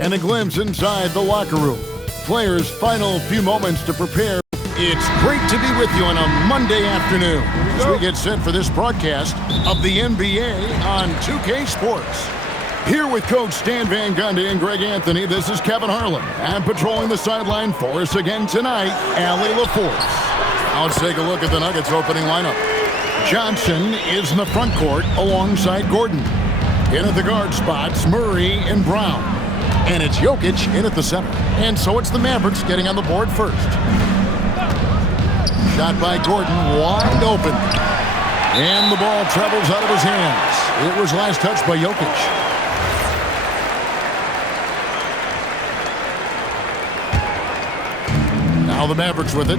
And a glimpse inside the locker room. Players' final few moments to prepare. It's great to be with you on a Monday afternoon as we get set for this broadcast of the NBA on 2K Sports. Here with Coach Stan Van Gundy and Greg Anthony, this is Kevin Harlan. And patrolling the sideline for us again tonight, Allie LaForce. Now let's take a look at the Nuggets opening lineup. Johnson is in the front court alongside Gordon. In at the guard spots, Murray and Brown. And it's Jokic in at the center. And so it's the Mavericks getting on the board first. Shot by Gordon, wide open. And the ball travels out of his hands. It was last touched by Jokic. Now the Mavericks with it.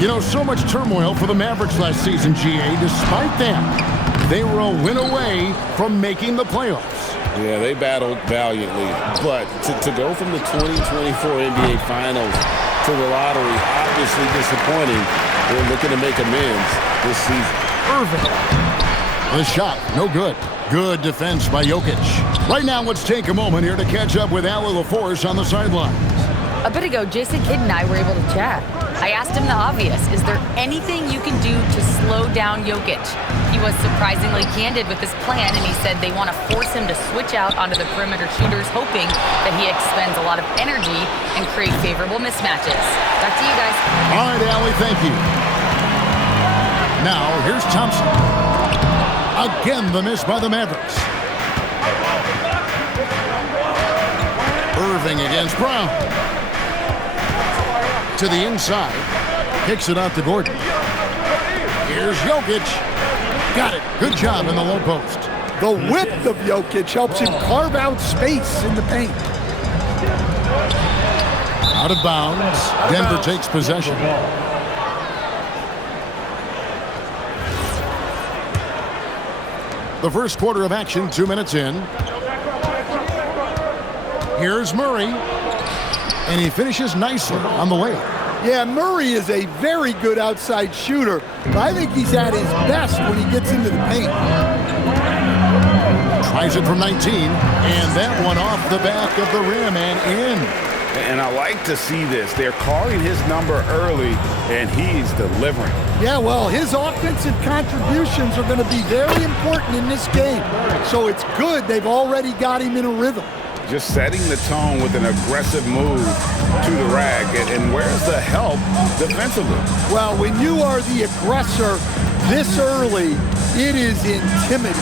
You know, so much turmoil for the Mavericks last season, GA. Despite that, they were a win away from making the playoffs. Yeah, they battled valiantly. But to go from the 2024 NBA Finals to the lottery, obviously disappointing. They're looking to make amends this season. Irving. The shot, no good. Good defense by Jokic. Right now, let's take a moment here to catch up with Allie LaForce on the sidelines. A bit ago, Jason Kidd and I were able to chat. I asked him the obvious. Is there anything you can do to slow down Jokic? He was surprisingly candid with his plan, and he said they want to force him to switch out onto the perimeter shooters, hoping that he expends a lot of energy and create favorable mismatches. Back to you guys. All right, Allie, thank you. Now, here's Thompson. Again, the miss by the Mavericks. Irving against Brown. To the inside. Kicks it out to Gordon. Here's Jokic. Got it. Good job in the low post. The width of Jokic helps him carve out space in the paint. Out of bounds. Denver takes possession. The first quarter of action, 2 minutes in. Here's Murray. And he finishes nicely on the way. Yeah, Murray is a very good outside shooter, but I think he's at his best when he gets into the paint. Tries it from 19, and that one off the back of the rim and in. And I like to see this. They're calling his number early, and he's delivering. Yeah, well, his offensive contributions are going to be very important in this game. So it's good they've already got him in a rhythm. Just setting the tone with an aggressive move to the rack. And where's the help defensively? Well, when you are the aggressor this early, it is intimidating.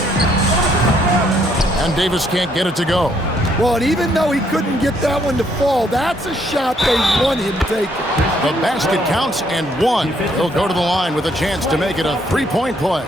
And Davis can't get it to go. Well, and even though he couldn't get that one to fall, that's a shot they want him taking. The basket counts and one. He'll go to the line with a chance to make it a three-point play.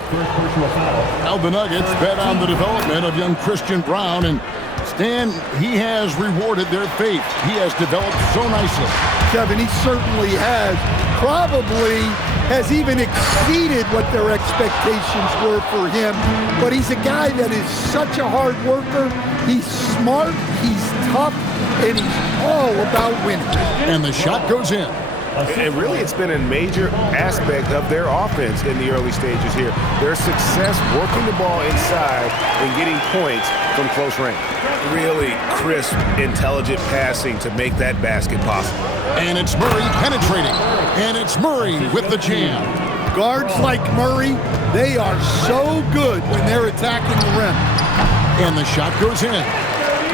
Now the Nuggets bet on the development of young Christian Brown, and Stan, he has rewarded their faith. He has developed so nicely. Kevin, he certainly has. Probably has even exceeded what their expectations were for him. But he's a guy that is such a hard worker. He's smart, he's tough, and he's all about winning. And the shot goes in. And really, it's been a major aspect of their offense in the early stages here. Their success working the ball inside and getting points from close range. Really crisp, intelligent passing to make that basket possible. And it's Murray penetrating. And it's Murray with the jam. Guards like Murray, they are so good when they're attacking the rim. And the shot goes in.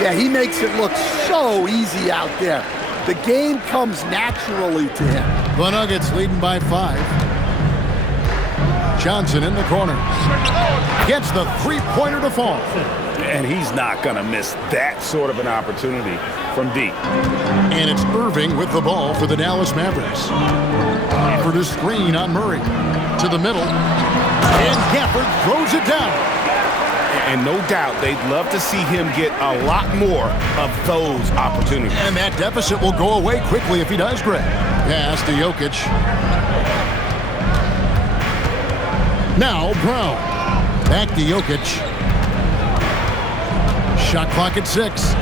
Yeah, he makes it look so easy out there. The game comes naturally to him. The Nuggets leading by 5. Johnson in the corner. Gets the three-pointer to fall. And he's not going to miss that sort of an opportunity from deep. And it's Irving with the ball for the Dallas Mavericks. Gafford a screen on Murray. To the middle. And Gafford throws it down. And no doubt they'd love to see him get a lot more of those opportunities. And that deficit will go away quickly if he does, Greg. Pass to Jokic. Now Brown. Back to Jokic. Shot clock at 6.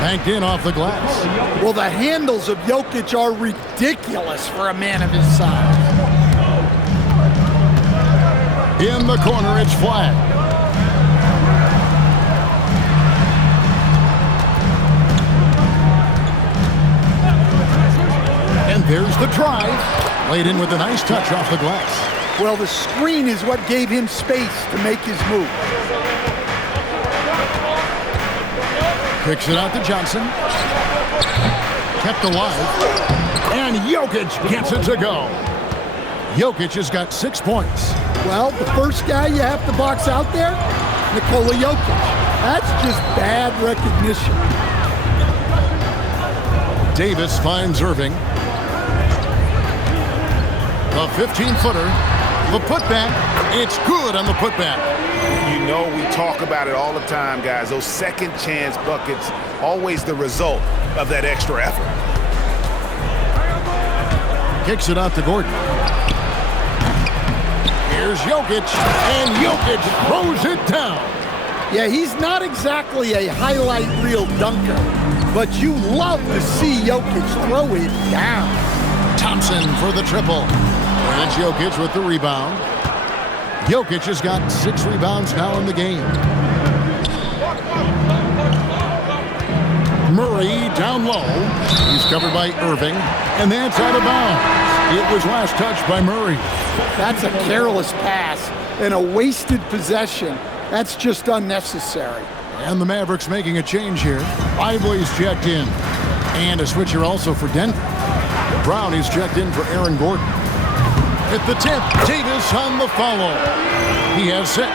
Banked in off the glass. Well, the handles of Jokic are ridiculous for a man of his size. In the corner, it's flat. Here's the drive. Laid in with a nice touch off the glass. Well, the screen is what gave him space to make his move. Kicks it out to Johnson. Kept alive. And Jokic gets it to go. Jokic has got 6 points. Well, the first guy you have to box out there, Nikola Jokic. That's just bad recognition. Davis finds Irving. The 15-footer. The putback. It's good on the putback. You know we talk about it all the time, guys. Those second chance buckets, always the result of that extra effort. Kicks it out to Gordon. Here's Jokic, and Jokic throws it down. Yeah, he's not exactly a highlight reel dunker, but you love to see Jokic throw it down. Thompson for the triple. And Jokic with the rebound. Jokic has got 6 rebounds now in the game. Murray down low. He's covered by Irving, and that's out of bounds. It was last touched by Murray. That's a careless pass and a wasted possession. That's just unnecessary. And the Mavericks making a change here. Lively's checked in. And a switcher also for Denver. Brown is checked in for Aaron Gordon. At the 10th, Davis on the follow. He has 6.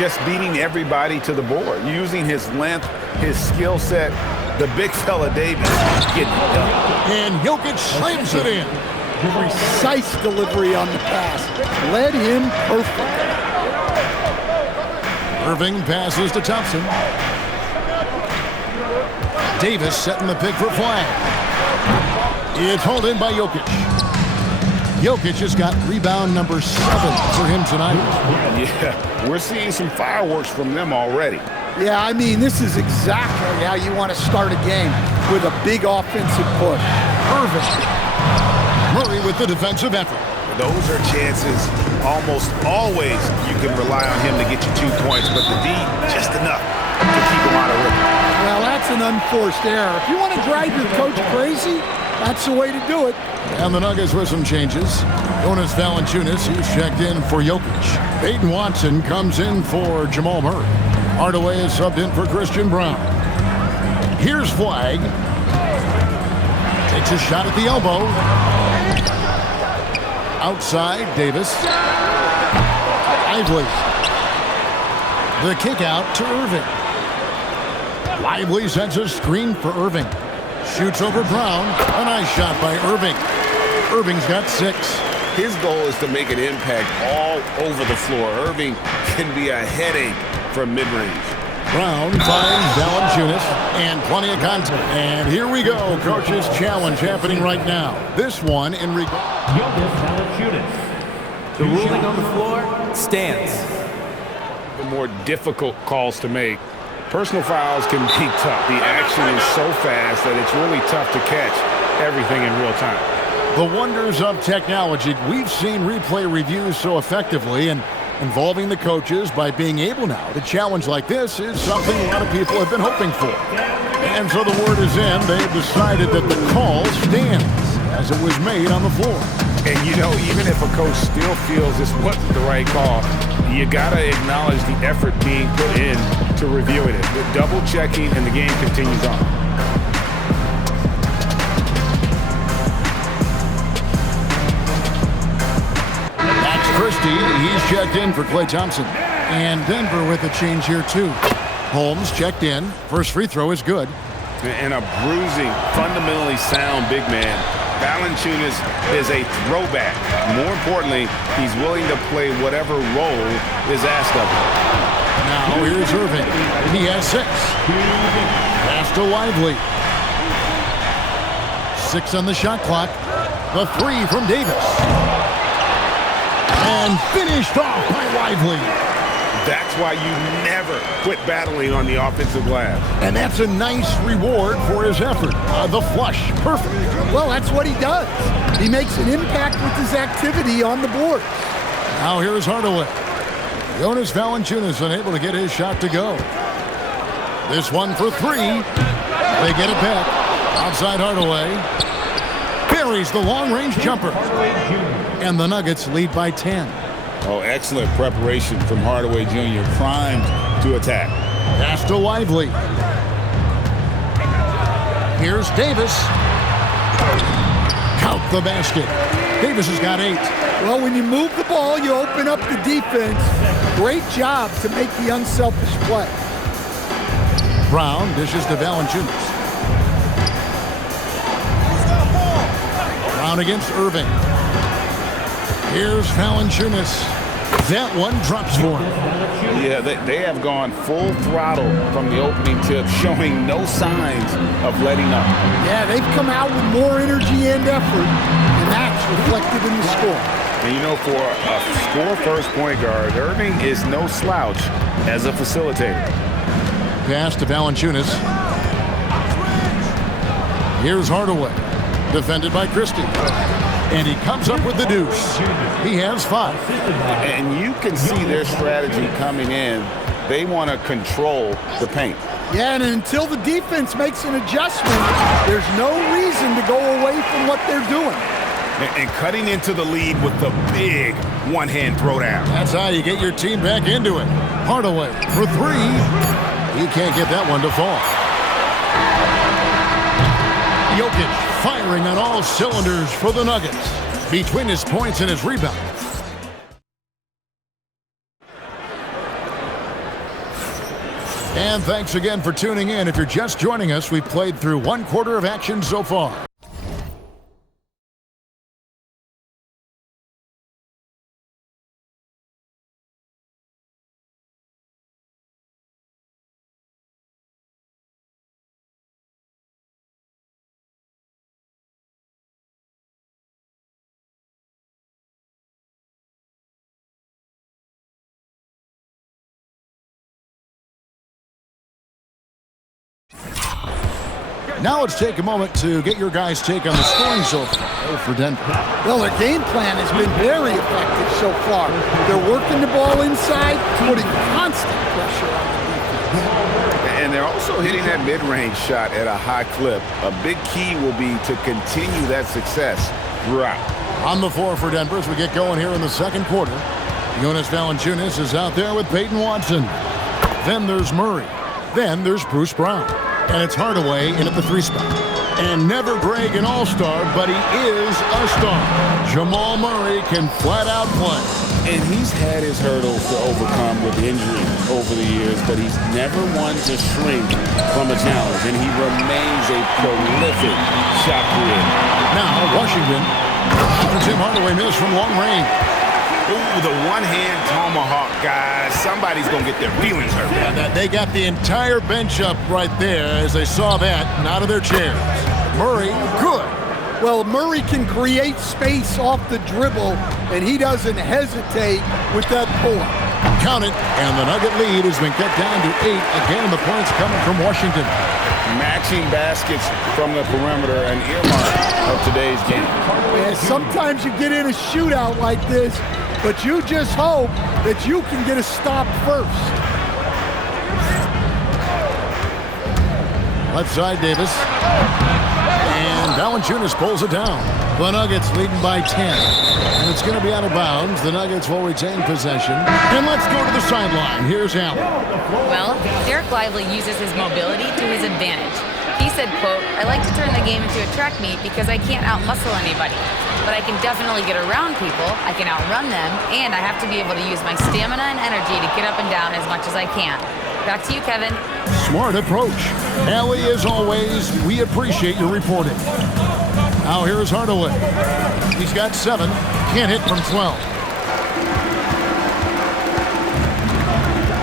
Just beating everybody to the board, using his length, his skill set. The big fella Davis getting it done. And Jokic slams it in. Precise delivery on the pass. Led him perfect. Irving passes to Thompson. Davis setting the pick for flag. It's hauled in by Jokic. Jokic has got rebound number 7 for him tonight. Yeah, we're seeing some fireworks from them already. Yeah, I mean, this is exactly how you want to start a game, with a big offensive push. Irving. Murray with the defensive effort. Those are chances. Almost always you can rely on him to get you 2 points, but the D, just enough to keep him out of rhythm. Well, that's an unforced error. If you want to drive your coach crazy, that's the way to do it. And the Nuggets with some changes. Jonas Valanciunas, he's checked in for Jokic. Peyton Watson comes in for Jamal Murray. Hardaway is subbed in for Christian Brown. Here's Flag. Takes a shot at the elbow. Outside, Davis. Lively. The kick out to Irving. Lively sends a screen for Irving. Shoots over Brown. A nice shot by Irving. Irving's got 6. His goal is to make an impact all over the floor. Irving can be a headache from mid-range. Brown finds Valanciunas, and plenty of contact. And here we go, Coach's challenge happening right now. This one in regard. Valanciunas. The ruling on the floor stands. The more difficult calls to make. Personal fouls can be tough. The action is so fast that it's really tough to catch everything in real time. The wonders of technology. We've seen replay reviews so effectively, and involving the coaches by being able now to challenge like this is something a lot of people have been hoping for. And so the word is in. They've decided that the call stands as it was made on the floor. And you know, even if a coach still feels this wasn't the right call, you gotta acknowledge the effort being put in to reviewing it. With double checking, and the game continues on. Christie, he's checked in for Klay Thompson. And Denver with a change here, too. Holmes checked in. First free throw is good. And a bruising, fundamentally sound big man. Valanciunas is a throwback. More importantly, he's willing to play whatever role is asked of him. Now here's Irving. He has 6. Pass to Lively. 6 on the shot clock. The 3 from Davis. And finished off by Lively. That's why you never quit battling on the offensive glass. And that's a nice reward for his effort. The flush, perfect. Well, that's what he does. He makes an impact with his activity on the board. Now here's Hardaway. Jonas Valanciunas unable to get his shot to go. This one for 3. They get it back. Outside Hardaway. buries the long-range jumper. And the Nuggets lead by 10. Oh, excellent preparation from Hardaway Jr., primed to attack. Pass to Lively. Here's Davis. Count the basket. Davis has got 8. Well, when you move the ball, you open up the defense. Great job to make the unselfish play. Brown dishes to Valanciunas. Brown against Irving. Here's Valanciunas. That one drops for him. Yeah, they have gone full throttle from the opening tip, showing no signs of letting up. Yeah, they've come out with more energy and effort, and that's reflected in the score. And you know, for a score-first point guard, Irving is no slouch as a facilitator. Pass to Valanciunas. Here's Hardaway. Defended by Christie. And he comes up with the deuce. He has 5. And you can see their strategy coming in. They want to control the paint. Yeah, and until the defense makes an adjustment, there's no reason to go away from what they're doing. And cutting into the lead with the big one-hand throwdown. That's how you get your team back into it. Hardaway for 3. He can't get that one to fall. Jokic firing on all cylinders for the Nuggets. Between his points and his rebounds. And thanks again for tuning in. If you're just joining us, we've played through 1/4 of action so far. Now let's take a moment to get your guys' take on the scoring so far for Denver. Well, their game plan has been very effective so far. They're working the ball inside, putting constant pressure on the defense. And they're also hitting that mid-range shot at a high clip. A big key will be to continue that success throughout. On the floor for Denver as we get going here in the second quarter. Jonas Valanciunas is out there with Peyton Watson. Then there's Murray. Then there's Bruce Brown. And it's Hardaway in at the 3 spot. And never brag an all-star, but he is a star. Jamal Murray can flat out play. And he's had his hurdles to overcome with injury over the years, but he's never one to shrink from a challenge. And he remains a prolific shot creator. Now, Washington, after Tim Hardaway missed from long range. Ooh, the one-hand tomahawk, guys. Somebody's going to get their feelings hurt. Yeah, they got the entire bench up right there as they saw that and out of their chairs. Murray, good. Well, Murray can create space off the dribble, and he doesn't hesitate with that pull-up. Count it, and the Nugget lead has been cut down to 8. Again, the points coming from Washington. Matching baskets from the perimeter, an earmark of today's game. And sometimes you get in a shootout like this, but you just hope that you can get a stop first. Left side, Davis. And Valanciunas pulls it down. The Nuggets leading by 10. And it's going to be out of bounds. The Nuggets will retain possession. And let's go to the sideline. Here's Allen. Well, Derek Lively uses his mobility to his advantage. He said, quote, "I like to turn the game into a track meet because I can't out-muscle anybody. But I can definitely get around people, I can outrun them, and I have to be able to use my stamina and energy to get up and down as much as I can." Back to you, Kevin. Smart approach. Allie, as always, we appreciate your reporting. Now here's Hardaway. He's got 7. Can't hit from 12.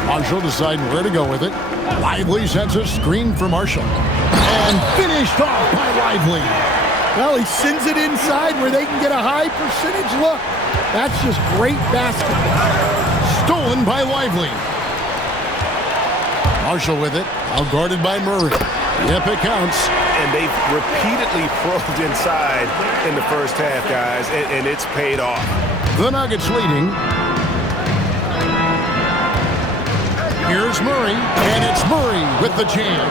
Marshall deciding where to go with it. Lively sends a screen for Marshall. And finished off by Lively. Well, he sends it inside where they can get a high percentage look. That's just great basketball. Stolen by Lively. Marshall with it, outguarded by Murray. Yep, it counts. And they've repeatedly probed inside in the first half, guys, and it's paid off. The Nuggets leading. Here's Murray, and it's Murray with the jam.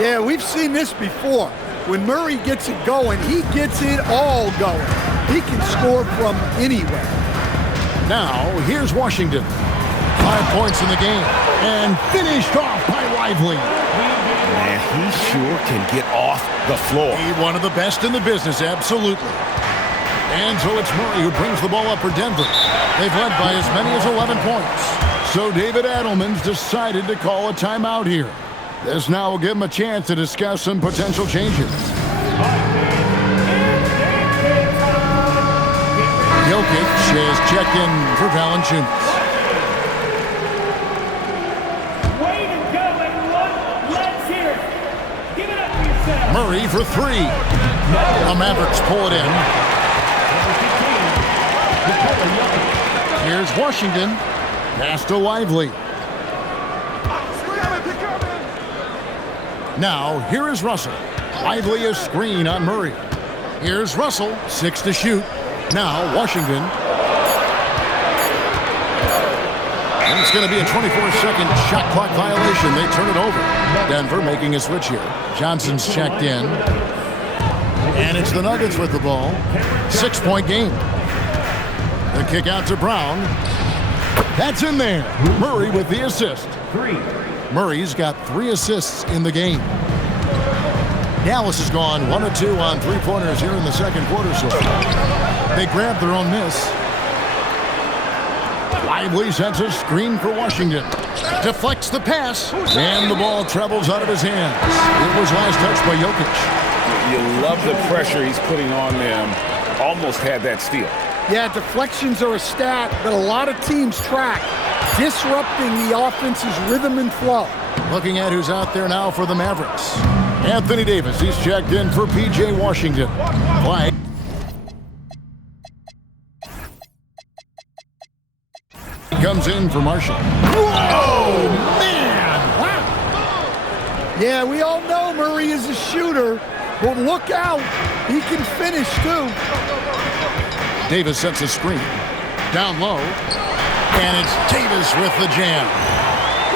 Yeah, we've seen this before. When Murray gets it going, he gets it all going. He can score from anywhere. Now, here's Washington. 5 points in the game. And finished off by Lively. Man, he sure can get off the floor. He one of the best in the business, absolutely. And so it's Murray who brings the ball up for Denver. They've led by as many as 11 points. So David Adelman's decided to call a timeout here. This now will give him a chance to discuss some potential changes. Jokic has checked in for Valanciunas. Way to go, everyone. Let's hear it. Give it up for yourself. Murray for three. The Mavericks pull it in. Here's Washington. Pass to Lively. Now, here is Russell. Lively a screen on Murray. Here's Russell, 6 to shoot. Now, Washington. And it's going to be a 24-second shot clock violation. They turn it over. Denver making a switch here. Johnson's checked in. And it's the Nuggets with the ball. 6-point game. The kick out to Brown. That's in there. Murray with the assist. Murray's got 3 assists in the game. Dallas has gone 1 of 2 on three-pointers here in the second quarter so far. They grabbed their own miss. Lively sets a screen for Washington. Deflects the pass, and the ball travels out of his hands. It was last touched by Jokic. You love the pressure he's putting on them. Almost had that steal. Yeah, deflections are a stat that a lot of teams track, disrupting the offense's rhythm and flow. Looking at who's out there now for the Mavericks. Anthony Davis, he's checked in for P.J. Washington. Flag. Comes in for Marshall. Oh, man! Wow. Yeah, we all know Murray is a shooter, but look out. He can finish, too. Davis sets a screen. Down low. And it's Davis with the jam.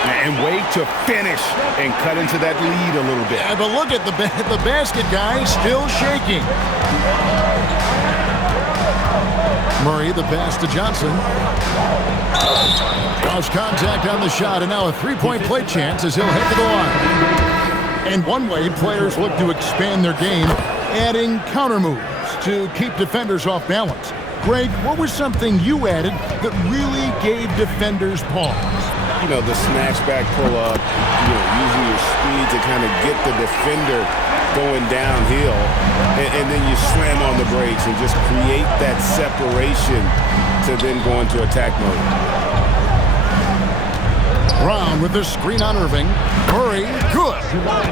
And wait to finish and cut into that lead a little bit. Yeah, but look at the basket guy still shaking. Murray, the pass to Johnson. Cross contact on the shot, and now a three-point play chance as he'll head to the line. And one way players look to expand their game, adding counter moves to keep defenders off balance. Greg, what was something you added that really gave defenders pause? You know, the snatch back pull-up, using your speed to kind of get the defender going downhill, and then you slam on the brakes and just create that separation to then go into attack mode. Brown with the screen on Irving. Murray, good.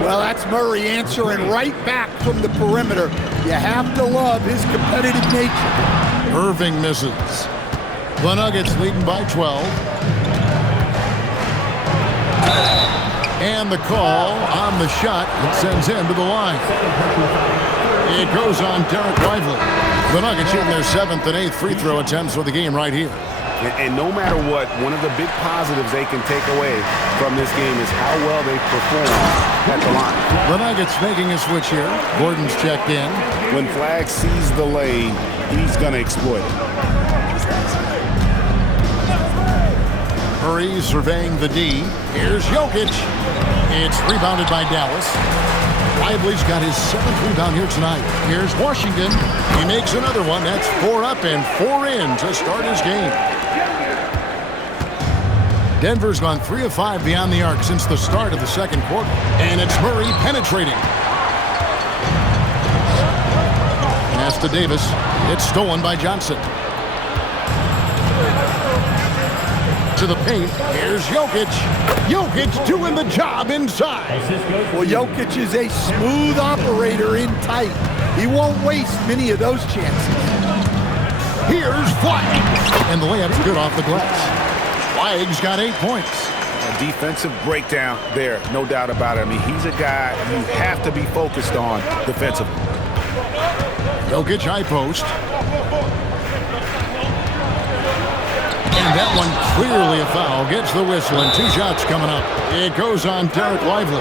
Well, that's Murray answering right back from the perimeter. You have to love his competitive nature. Irving misses. The Nuggets leading by 12. And the call on the shot that sends him to the line. It goes on Derek Lively. The Nuggets shooting their 7th and 8th free throw attempts for the game right here. And no matter what, one of the big positives they can take away from this game is how well they perform at the line. The Nuggets making a switch here. Gordon's checked in. When Flag sees the lane, he's going to exploit it. Murray surveying the D. Here's Jokic. It's rebounded by Dallas. Lively's got his 7th rebound here tonight. Here's Washington. He makes another one. That's 4 up and 4 in to start his game. Denver's gone 3 of 5 beyond the arc since the start of the second quarter. And it's Murray penetrating. Pass to Davis. It's stolen by Johnson. To the paint. Here's Jokic. Jokic doing the job inside. Well, Jokic is a smooth operator in tight. He won't waste many of those chances. Here's Flag. And the layup's good off the glass. Flag's got 8 points. A defensive breakdown there, no doubt about it. I mean, he's a guy you have to be focused on defensively. Jokic high post. And that one clearly a foul. Gets the whistle and 2 shots coming up. It goes on Derek Lively.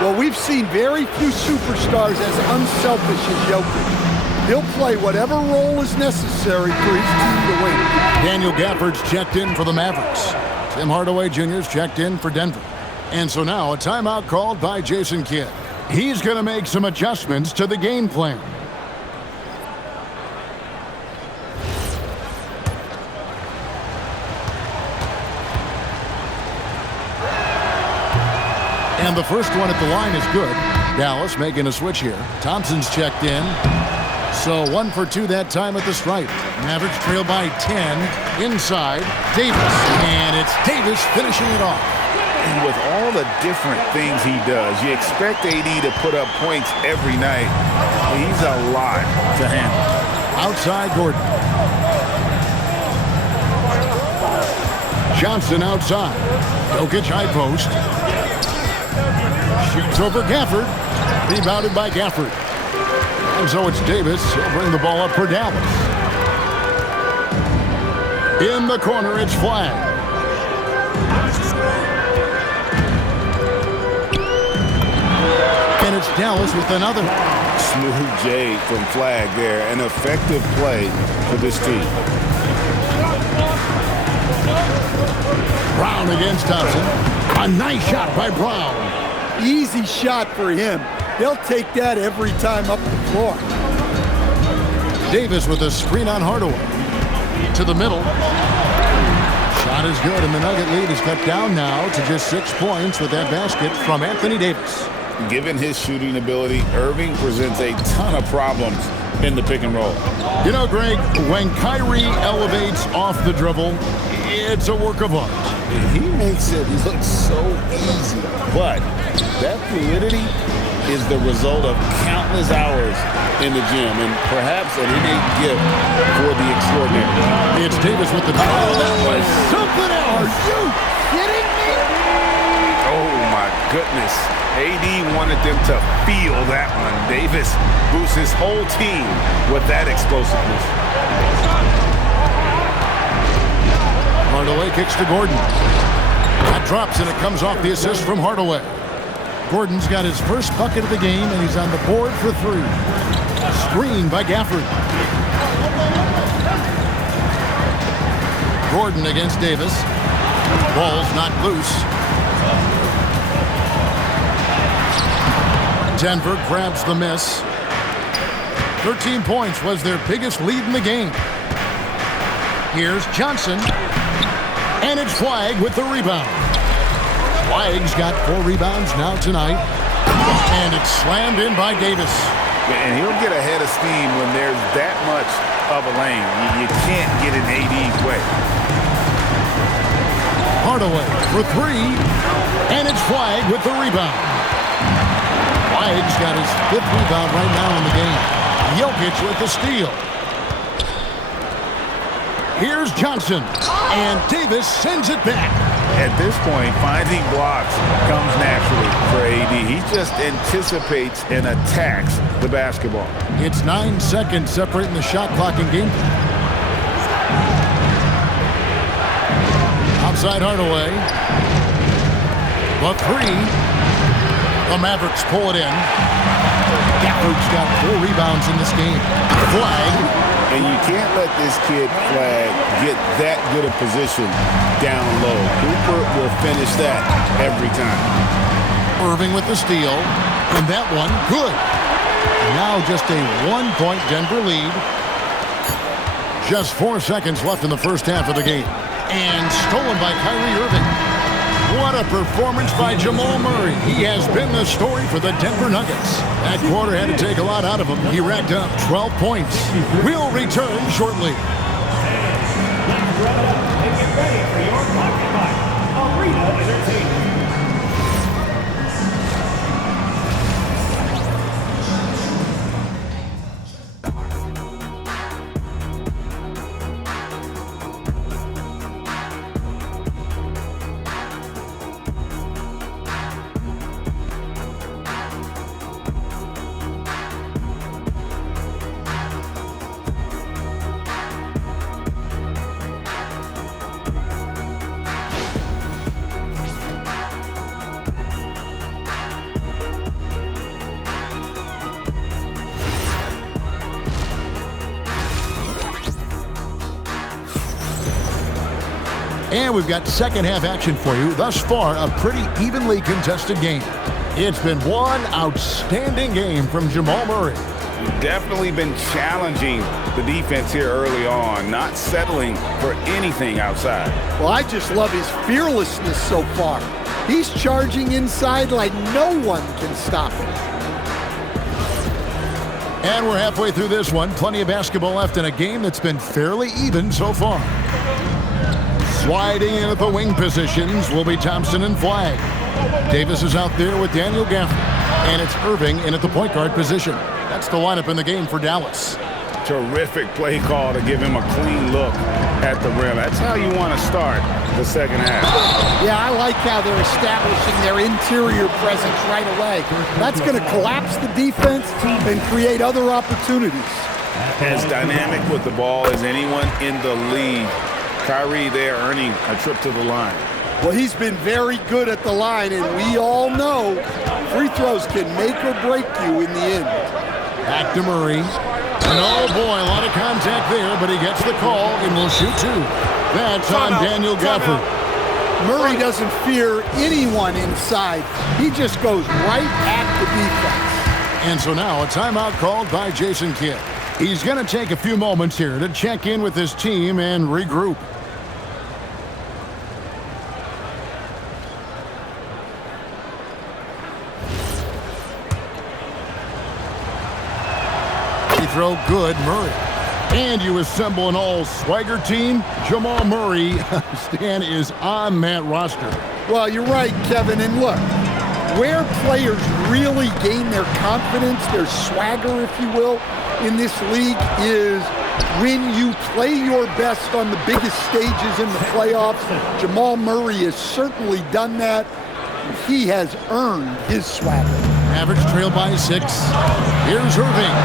Well, we've seen very few superstars as unselfish as Jokic. He'll play whatever role is necessary for his team to win. Daniel Gafford's checked in for the Mavericks. Tim Hardaway Jr.'s checked in for Denver. And so now a timeout called by Jason Kidd. He's going to make some adjustments to the game plan. And the first one at the line is good. Dallas making a switch here. Thompson's checked in. So 1 for 2 that time at the stripe. Mavericks trail by 10. Inside, Davis. And it's Davis finishing it off. And with all the different things he does, you expect AD to put up points every night. He's a lot to handle. Outside Gordon. Johnson outside. Jokic high post. Shoots over Gafford. Rebounded by Gafford. And so it's Davis. He'll bring the ball up for Dallas. In the corner, it's Flag. And it's Dallas with another. Smooth J from Flag there. An effective play for this team. Brown against Thompson. A nice shot by Brown. Easy shot for him. He'll take that every time up the floor. Davis with a screen on Hardaway. To the middle. Shot is good, and the Nugget lead is cut down now to just 6 points with that basket from Anthony Davis. Given his shooting ability, Irving presents a ton of problems in the pick and roll. You know, Greg, when Kyrie elevates off the dribble, it's a work of art. He makes it look so easy, but that fluidity is the result of countless hours in the gym and perhaps an innate gift for the extraordinary. It's Davis with the ball. Oh, that was something else. Are you kidding me? Oh, my goodness. AD wanted them to feel that one. Davis boosts his whole team with that explosiveness. Hardaway kicks to Gordon. That drops, and it comes off the assist from Hardaway. Gordon's got his first bucket of the game, and he's on the board for 3. Screen by Gafford. Gordon against Davis. Ball's not loose. Denver grabs the miss. 13 points was their biggest lead in the game. Here's Johnson. And it's Flag with the rebound. Flag's got 4 rebounds now tonight. And it's slammed in by Davis. And he'll get ahead of steam when there's that much of a lane. You can't get in AD's way. Hardaway for 3. And it's Flag with the rebound. Flag's got his 5th rebound right now in the game. Jokic with the steal. Here's Johnson. And Davis sends it back. At this point, finding blocks comes naturally for AD. He just anticipates and attacks the basketball. It's 9 seconds separating the shot clock and game. Outside Hardaway. The 3. The Mavericks pull it in. Gafford's got 4 rebounds in this game. Flag. And you can't let this kid Flag get that good a position down low. Cooper will finish that every time. Irving with the steal. And that one, good. Now just a 1-point Denver lead. Just 4 seconds left in the first half of the game. And stolen by Kyrie Irving. What a performance by Jamal Murray. He has been the story for the Denver Nuggets. That quarter had to take a lot out of him. He racked up 12 points. We'll return shortly. Let's wrap it up and get ready for your pocket fight. Arena Entertainment. And we've got second half action for you. Thus far, a pretty evenly contested game. It's been one outstanding game from Jamal Murray. Definitely been challenging the defense here early on, not settling for anything outside. Well, I just love his fearlessness so far. He's charging inside like no one can stop him. And we're halfway through this one. Plenty of basketball left in a game that's been fairly even so far. Sliding in at the wing positions will be Thompson and Flagg. Davis is out there with Daniel Gafford. And it's Irving in at the point guard position. That's the lineup in the game for Dallas. Terrific play call to give him a clean look at the rim. That's how you want to start the second half. Yeah, I like how they're establishing their interior presence right away. That's going to collapse the defense and create other opportunities. As dynamic with the ball as anyone in the league. Kyrie there earning a trip to the line. Well, he's been very good at the line, and we all know free throws can make or break you in the end. Back to Murray. And oh boy, a lot of contact there, but he gets the call and will shoot two. That's on Daniel Gafford. Murray doesn't fear anyone inside. He just goes right at the defense. And so now a timeout called by Jason Kidd. He's going to take a few moments here to check in with his team and regroup. Throw good, Murray. And you assemble an all-swagger team. Jamal Murray, Stan, is on that roster. Well, you're right, Kevin. And look, where players really gain their confidence, their swagger, if you will, in this league is when you play your best on the biggest stages in the playoffs. Jamal Murray has certainly done that. He has earned his swagger. Mavericks trail by 6. Here's Irving.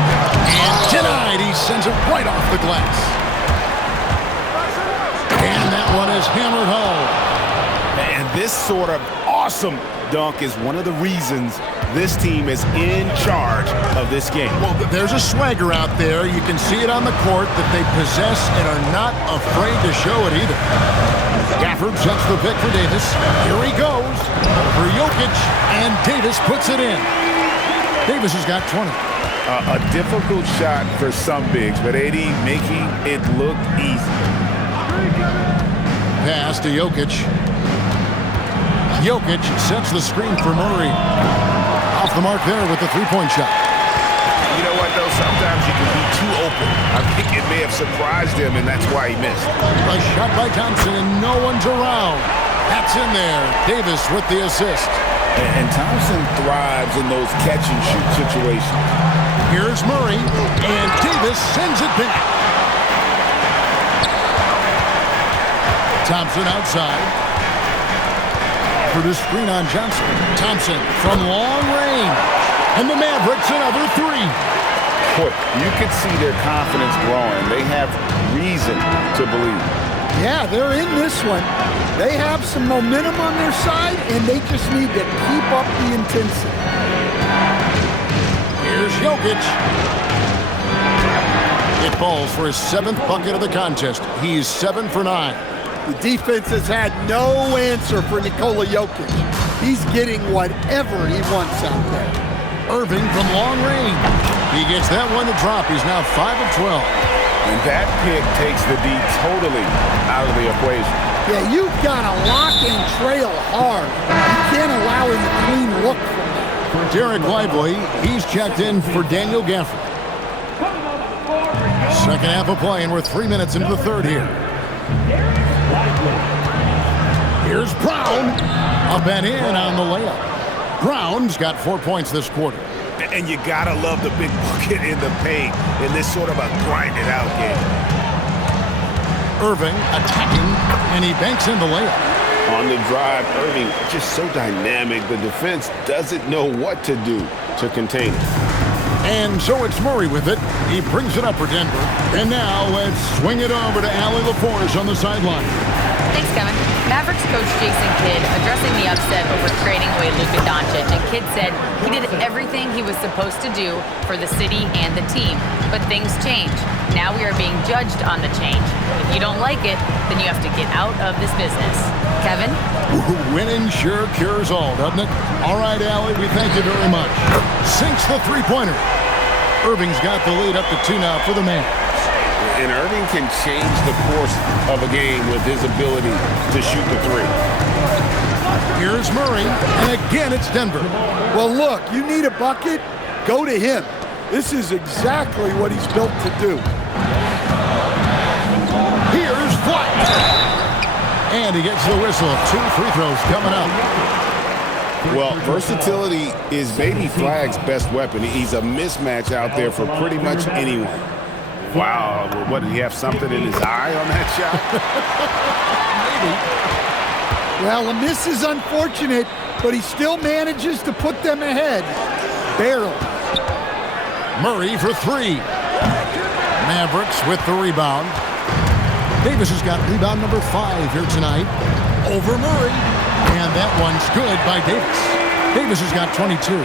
And denied. He sends it right off the glass. And that one is hammered home. And this sort of awesome dunk is one of the reasons this team is in charge of this game. Well, there's a swagger out there. You can see it on the court that they possess and are not afraid to show it either. Gafford sets the pick for Davis. Here he goes. Over Jokic. And Davis puts it in. Davis has got 20. A difficult shot for some bigs, but AD making it look easy. Pass to Jokic. Jokic sets the screen for Murray. Off the mark there with the three-point shot. You know what, though? Sometimes you can be too open. I think it may have surprised him, and that's why he missed. A shot by Thompson, and no one's around. That's in there. Davis with the assist. And Thompson thrives in those catch-and-shoot situations. Here's Murray, and Davis sends it back. Thompson outside. For the screen on Johnson. Thompson from long range. And the Mavericks another three. Boy, you can see their confidence growing. They have reason to believe. Yeah, they're in this one. They have some momentum on their side, and they just need to keep up the intensity. Here's Jokic. It falls for his 7th bucket of the contest. He's 7 for 9. The defense has had no answer for Nikola Jokic. He's getting whatever he wants out there. Irving from long range. He gets that one to drop. He's now 5 of 12. And that pick takes the D totally out of the equation. Yeah, you've got to lock and trail hard. You can't allow him a clean look from that. For Derek Lively, he's checked in for Daniel Gafford. Second half of play, and we're 3 minutes into the third here. Here's Brown. Up and in on the layup. Brown's got 4 points this quarter. And you gotta love the big bucket in the paint in this sort of a grinded-out game. Irving attacking, and he banks in the layup. On the drive, Irving just so dynamic. The defense doesn't know what to do to contain it. And so it's Murray with it. He brings it up for Denver. And now let's swing it over to Allie LaForce on the sideline. Thanks, Kevin. Mavericks coach Jason Kidd addressing the upset over trading away Luka Doncic, and Kidd said he did everything he was supposed to do for the city and the team. But things change. Now we are being judged on the change. If you don't like it, then you have to get out of this business. Kevin? Winning sure cures all, doesn't it? All right, Allie, we thank you very much. Sinks the three-pointer. Irving's got the lead up to 2 now for the Mavs. And Irving can change the course of a game with his ability to shoot the three. Here's Murray, and again it's Denver. Well, look, you need a bucket, go to him. This is exactly what he's built to do. Here's Flight. And he gets the whistle. 2 free throws coming up. Well, versatility is Baby Flag's best weapon. He's a mismatch out there for pretty much anyone. Wow, what, did he have something in his eye on that shot? Maybe. Well, a miss is unfortunate, but he still manages to put them ahead. Barely. Murray for 3. Mavericks with the rebound. Davis has got rebound number 5 here tonight over Murray. And that one's good by Davis. Davis has got 22.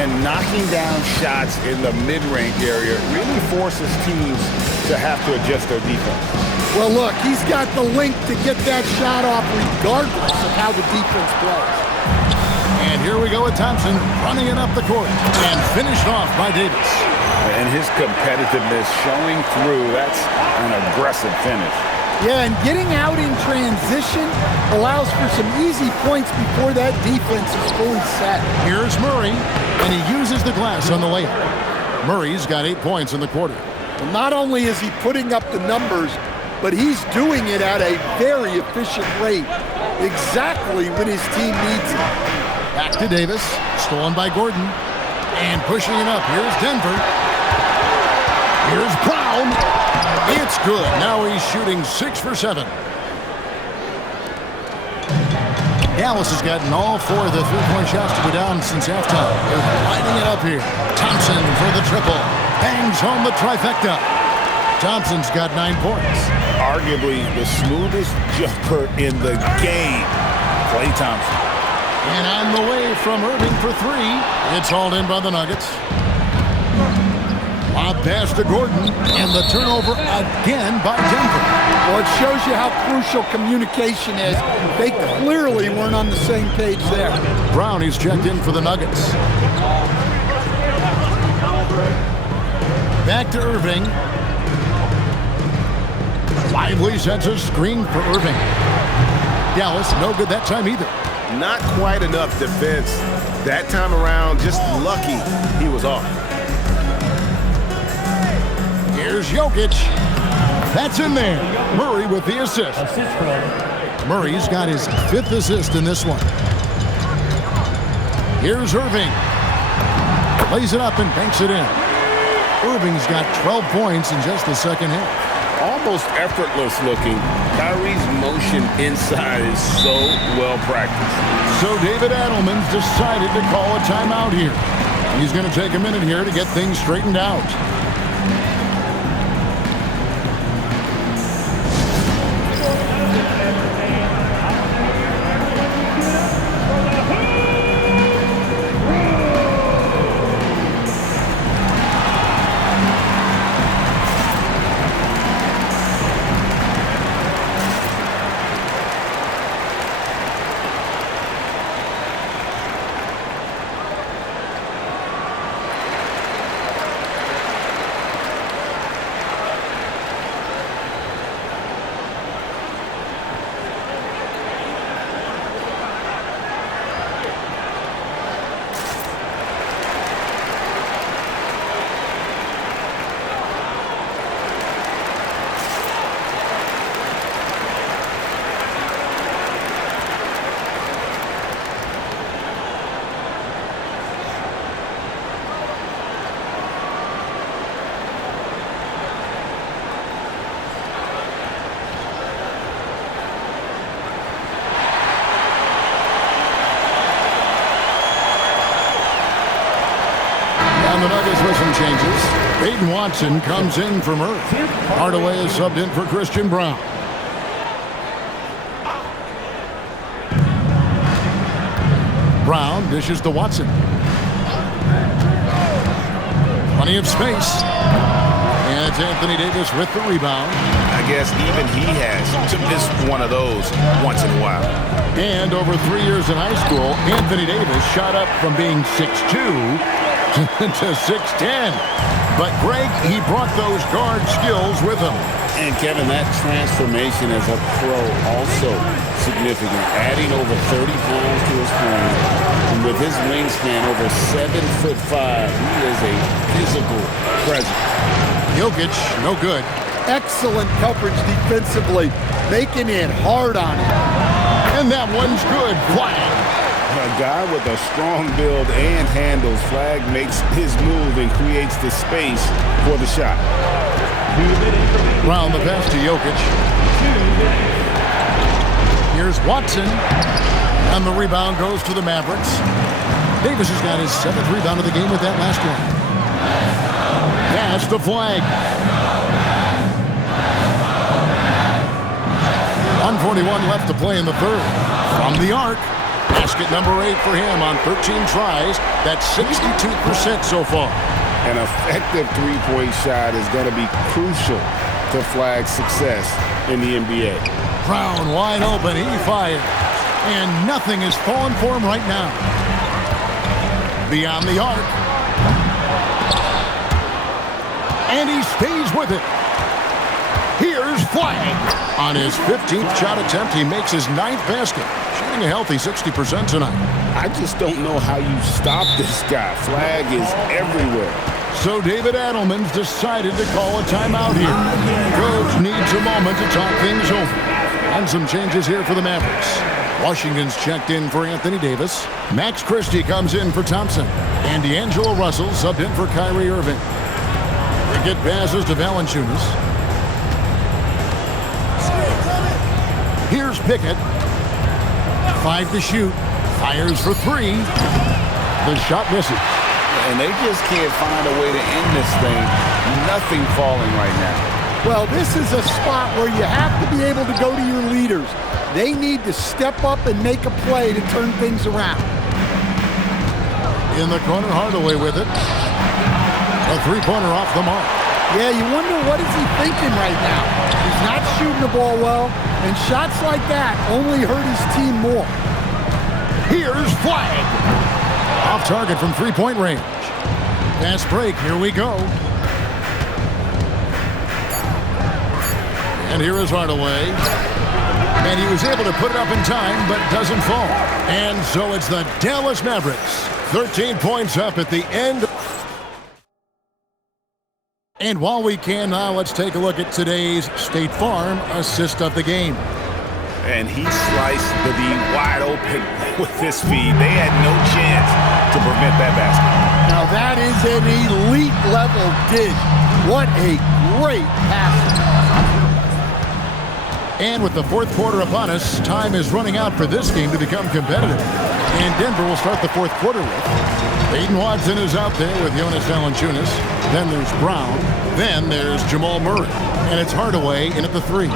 And knocking down shots in the mid-range area really forces teams to have to adjust their defense. Well, look, he's got the length to get that shot off regardless of how the defense plays. And here we go with Thompson running it up the court and finished off by Davis. And his competitiveness showing through. That's an aggressive finish. Yeah, and getting out in transition allows for some easy points before that defense is fully set. Here's Murray, and he uses the glass on the layup. Murray's got 8 points in the quarter. Well, not only is he putting up the numbers, but he's doing it at a very efficient rate, exactly when his team needs it. Back to Davis, stolen by Gordon, and pushing it up. Here's Denver. Here's Brown. It's good. Now he's shooting 6 for 7. Dallas has gotten all 4 of the three-point shots to go down since halftime. They're lining it up here. Thompson for the triple. Bangs home the trifecta. Thompson's got 9 points. Arguably the smoothest jumper in the game. Klay Thompson. And on the way from Irving for 3. It's hauled in by the Nuggets. Lob pass to Gordon, and the turnover again by Denver. Well, it shows you how crucial communication is. They clearly weren't on the same page there. Brown is checked in for the Nuggets. Back to Irving. Lively sets a screen for Irving. Dallas, no good that time either. Not quite enough defense. That time around, just lucky he was off. Here's Jokic. That's in there. Murray with the assist. Murray's got his 5th assist in this one. Here's Irving. Lays it up and banks it in. Irving's got 12 points in just the second half. Almost effortless looking. Kyrie's motion inside is so well practiced. So David Adelman's decided to call a timeout here. He's going to take a minute here to get things straightened out. The Nuggets with some changes. Aiden Watson comes in from Earth. Hardaway is subbed in for Christian Brown. Brown dishes to Watson. Plenty of space. And it's Anthony Davis with the rebound. I guess even he has to miss one of those once in a while. And over 3 years in high school, Anthony Davis shot up from being 6'2" to 6'10". But Greg, he brought those guard skills with him. And Kevin, that transformation as a pro also significant. Adding over 30 pounds to his frame. And with his wingspan over 7'5", he is a physical presence. Jokic, no good. Excellent coverage defensively, making it hard on him. And that one's good. Flag. A guy with a strong build and handles. Flag makes his move and creates the space for the shot. Round the pass to Jokic. Here's Watson. And the rebound goes to the Mavericks. Davis has got his 7th rebound of the game with that last one. That's the flag. 1:41 left to play in the third. From the arc. Basket number 8 for him on 13 tries. That's 62% so far. An effective three-point shot is going to be crucial to Flag's success in the NBA. Brown wide open. He fired. And nothing is falling for him right now. Beyond the arc. And he stays with it. Here's Flag. On his 15th shot attempt, he makes his 9th basket. Shooting a healthy 60% tonight. I just don't know how you stop this guy. Flag is everywhere. So David Adelman's decided to call a timeout here. Coach needs a moment to talk things over. And some changes here for the Mavericks. Washington's checked in for Anthony Davis. Max Christie comes in for Thompson. And D'Angelo Russell subbed in for Kyrie Irving. They get passes to Valanciunas. Here's Pickett. 5 to shoot. Fires for 3. The shot misses. And they just can't find a way to end this thing. Nothing falling right now. Well, this is a spot where you have to be able to go to your leaders. They need to step up and make a play to turn things around. In the corner, Hardaway with it. A three-pointer off the mark. Yeah, you wonder what is he thinking right now. He's not shooting the ball well, and shots like that only hurt his team more. Here's Flag. Off target from three-point range. Fast break, here we go. And here is Hardaway. And he was able to put it up in time, but doesn't fall. And so it's the Dallas Mavericks. 13 points up at the end. And while we can now, let's take a look at today's State Farm assist of the game. And he sliced the D wide open with his feed. They had no chance to prevent that basket. Now that is an elite level dish. What a great pass. And with the fourth quarter upon us, time is running out for this game to become competitive. And Denver will start the fourth quarter with Peyton Watson is out there with Jonas Valanciunas. Then there's Brown. Then there's Jamal Murray. And it's Hardaway in at the 3.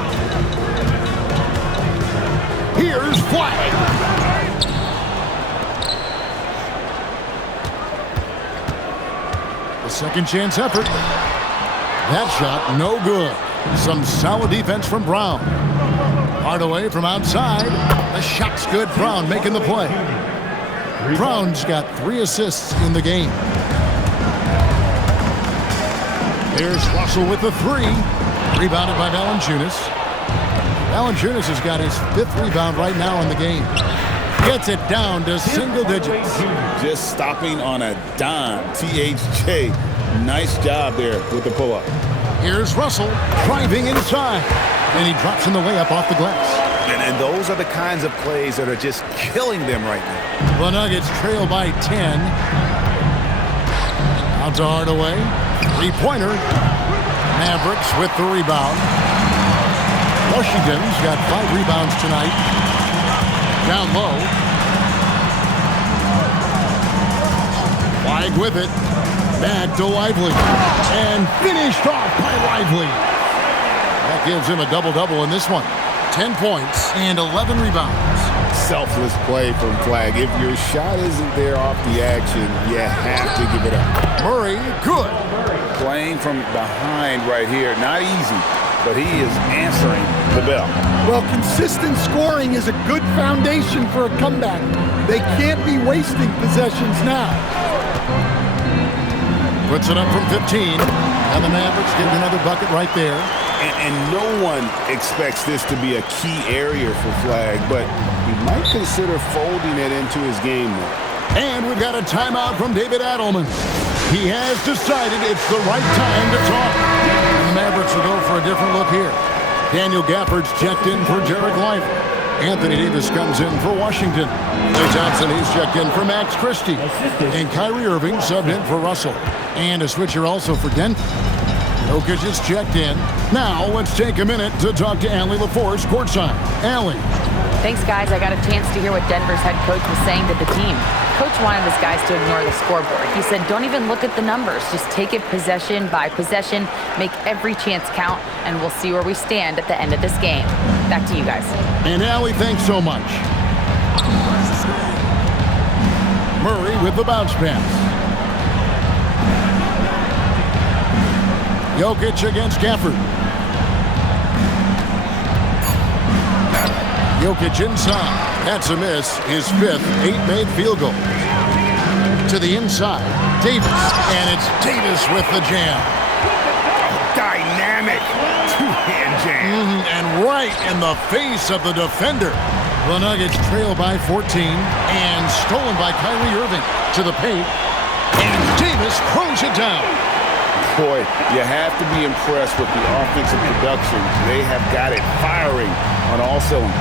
Here's Flag. The second chance effort. That shot, no good. Some solid defense from Brown. Hardaway from outside. The shot's good. Brown making the play. Brown's got 3 assists in the game. There's Russell with the 3. Rebounded by Valanciunas. Valanciunas has got his 5th rebound right now in the game. Gets it down to single digits. Just stopping on a dime. THJ, nice job there with the pull-up. Here's Russell driving inside. And he drops in the layup off the glass. And those are the kinds of plays that are just killing them right now. The Nuggets trail by 10. Out to Hardaway. 3-pointer. Mavericks with the rebound. Washington's got 5 rebounds tonight. Down low. Flag with it. Back to Lively. And finished off by Lively. That gives him a double-double in this one. 10 points and 11 rebounds. selfless play from Flag. If your shot isn't there off the action, you have to give it up. Murray, good. Playing from behind right here, not easy, but he is answering the bell. Well, consistent scoring is a good foundation for a comeback. They can't be wasting possessions now. Puts it up from 15, and the Mavericks get another bucket right there. And no one expects this to be a key area for Flag, but he might consider folding it into his game more. And we've got a timeout from David Adelman. He has decided it's the right time to talk. And the Mavericks will go for a different look here. Daniel Gafford's checked in for Derek Lively. Anthony Davis comes in for Washington. Klay Thompson, he's checked in for Max Christie. And Kyrie Irving subbed in for Russell. And a switcher also for Denver. Jokic is checked in. Now let's take a minute to talk to Allie LaForce courtside. Allie. Thanks, guys. I got a chance to hear what Denver's head coach was saying to the team. Coach wanted his guys to ignore the scoreboard. He said, don't even look at the numbers. Just take it possession by possession, make every chance count, and we'll see where we stand at the end of this game. Back to you guys. And Allie, thanks so much. Murray with the bounce pass. Jokic against Gafford. Jokic inside. That's a miss. His fifth, 8 made field goal. To the inside, Davis. And it's Davis with the jam. Dynamic two-hand jam. And right in the face of the defender. The Nuggets trail by 14 and stolen by Kyrie Irving to the paint. And Davis throws it down. Boy, you have to be impressed with the offensive production. They have got it firing on all cylinders.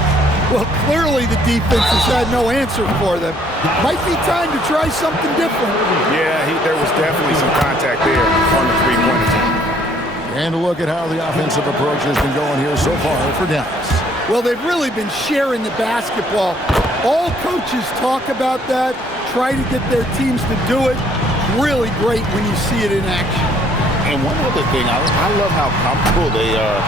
Well, clearly the defense has had no answer for them. Might be time to try something different. Yeah, there was definitely some contact there on the three-pointer team. And a look at how the offensive approach has been going here so far for Dallas. Well, they've really been sharing the basketball. All coaches talk about that, try to get their teams to do it. Really great when you see it in action. And one other thing, I love how comfortable they are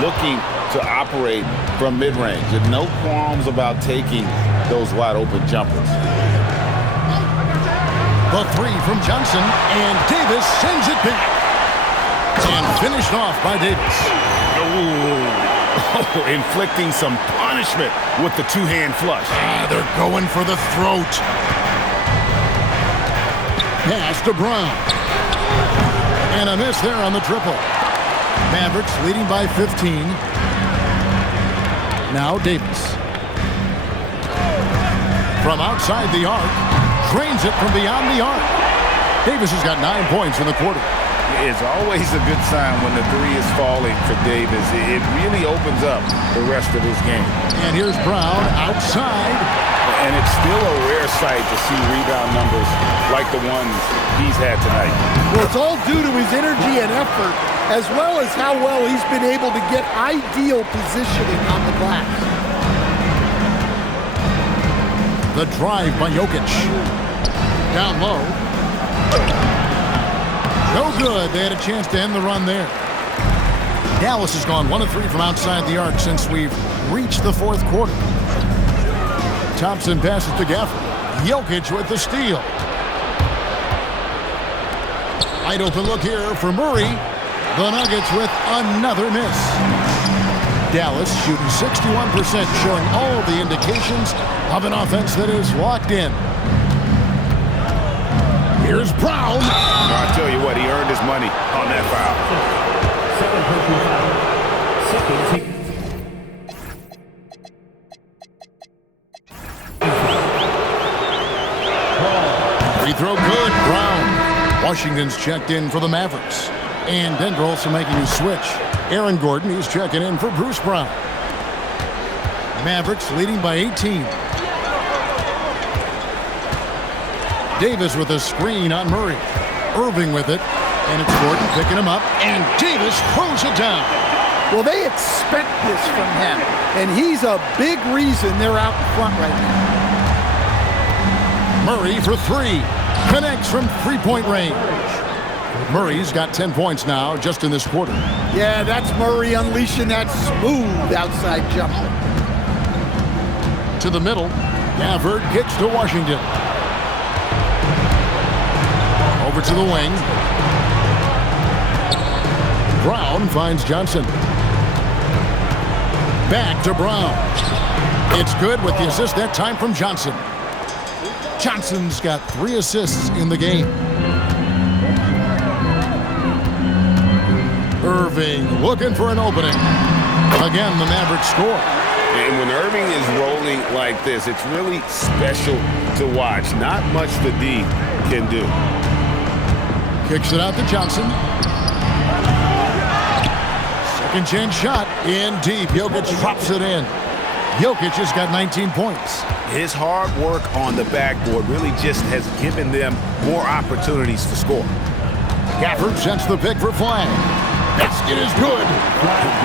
looking to operate from mid-range. There's no qualms about taking those wide-open jumpers. The three from Johnson, and Davis sends it back. And finished off by Davis. Oh, inflicting some punishment with the two-hand flush. They're going for the throat. Pass to Brown. And a miss there on the triple. Mavericks leading by 15. Now Davis. From outside the arc. Drains it from beyond the arc. Davis has got 9 points in the quarter. It's always a good sign when the three is falling for Davis. It really opens up the rest of his game. And here's Brown outside. And it's still a rare sight to see rebound numbers like the ones he's had tonight. Well, it's all due to his energy and effort, as well as how well he's been able to get ideal positioning on the glass. The drive by Jokic. Down low. No good. They had a chance to end the run there. Dallas has gone 1 of 3 from outside the arc since we've reached the fourth quarter. Thompson passes to Gafford. Jokic with the steal. Wide open look here for Murray. The Nuggets with another miss. Dallas shooting 61%, showing all the indications of an offense that is locked in. Here's Brown. I'll tell you what, he earned his money on that foul. Free throw good. Brown. Washington's checked in for the Mavericks. And Denver also making a switch. Aaron Gordon, he's checking in for Bruce Brown. Mavericks leading by 18. Davis with a screen on Murray. Irving with it. And it's Gordon picking him up. And Davis throws it down. Well, they expect this from him. And he's a big reason they're out in front right now. Murray for 3. Connects from three-point range. Murray's got 10 points now just in this quarter. Yeah, that's Murray unleashing that smooth outside jumper. to the middle. Gafford kicks to Washington. Over to the wing. Brown finds Johnson. Back to Brown. It's good with the assist that time from Johnson. Johnson's got 3 assists in the game. Irving looking for an opening. Again, the Mavericks score. And when Irving is rolling like this, it's really special to watch. Not much the D can do. Kicks it out to Johnson. Second chance shot in deep. Jokic drops it in. Jokic has got 19 points. His hard work on the backboard really just has given them more opportunities to score. Gafford sets the pick for Flag. Basket is good.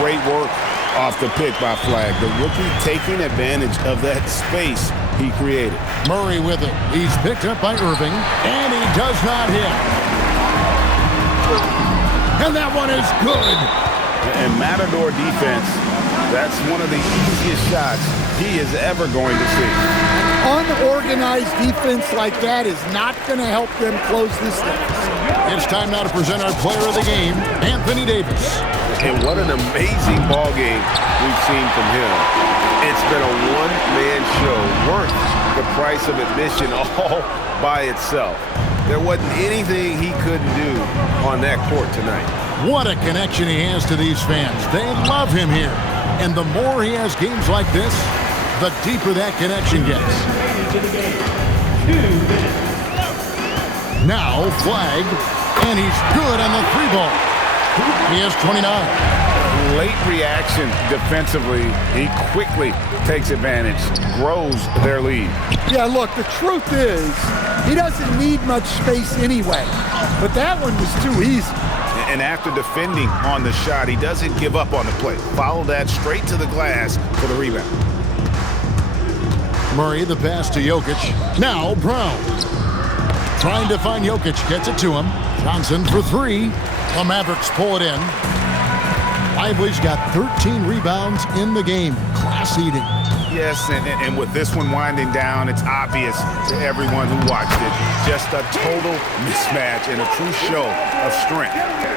Great work off the pick by Flag. The rookie taking advantage of that space he created. Murray with it. He's picked up by Irving, and he does not hit. And that one is good. And Matador defense, that's one of the easiest shots he is ever going to see. Unorganized defense like that is not going to help them close this deficit. It's time now to present our player of the game, Anthony Davis. And what an amazing ball game we've seen from him. It's been a one-man show worth the price of admission all by itself. There wasn't anything he couldn't do on that court tonight. What a connection he has to these fans. They love him here. And the more he has games like this, the deeper that connection gets. Now Flag, and he's good on the 3-ball. He has 29. Late reaction defensively. He quickly takes advantage, grows their lead. Yeah, look, the truth is, he doesn't need much space anyway. But that one was too easy. And after defending on the shot, he doesn't give up on the play. Follow that straight to the glass for the rebound. Murray, the pass to Jokic. Now Brown. Trying to find Jokic. Gets it to him. Johnson for 3. The Mavericks pull it in. Lively's got 13 rebounds in the game. Class eating. Yes, and with this one winding down, it's obvious to everyone who watched it. Just a total mismatch and a true show of strength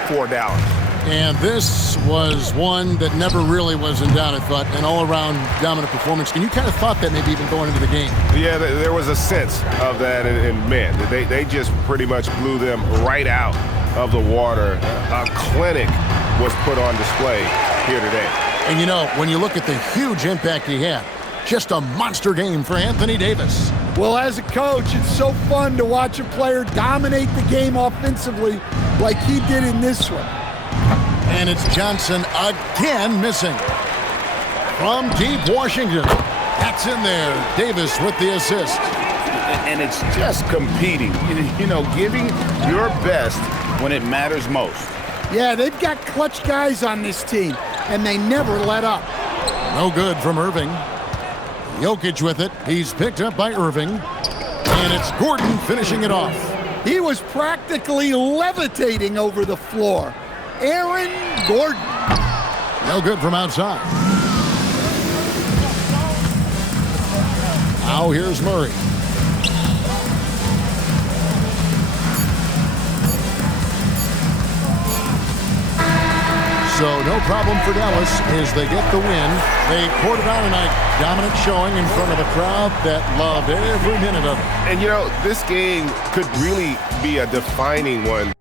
for Dallas. And this was one that never really was in doubt, I thought, an all-around dominant performance. And you kind of thought that maybe even going into the game. Yeah, there was a sense of that, and man, they just pretty much blew them right out of the water. A clinic was put on display here today. And you know, when you look at the huge impact he had, just a monster game for Anthony Davis. Well, as a coach, it's so fun to watch a player dominate the game offensively like he did in this one. And it's Johnson again missing. From deep Washington. That's in there. Davis with the assist. And it's just competing, you know, giving your best when it matters most. Yeah, they've got clutch guys on this team, and they never let up. No good from Irving. Jokic with it. He's picked up by Irving. And it's Gordon finishing it off. He was practically levitating over the floor. Aaron Gordon. No good from outside. Now here's Murray. So no problem for Dallas as they get the win. They poured it on tonight. Dominant showing in front of a crowd that loved every minute of it. And you know, this game could really be a defining one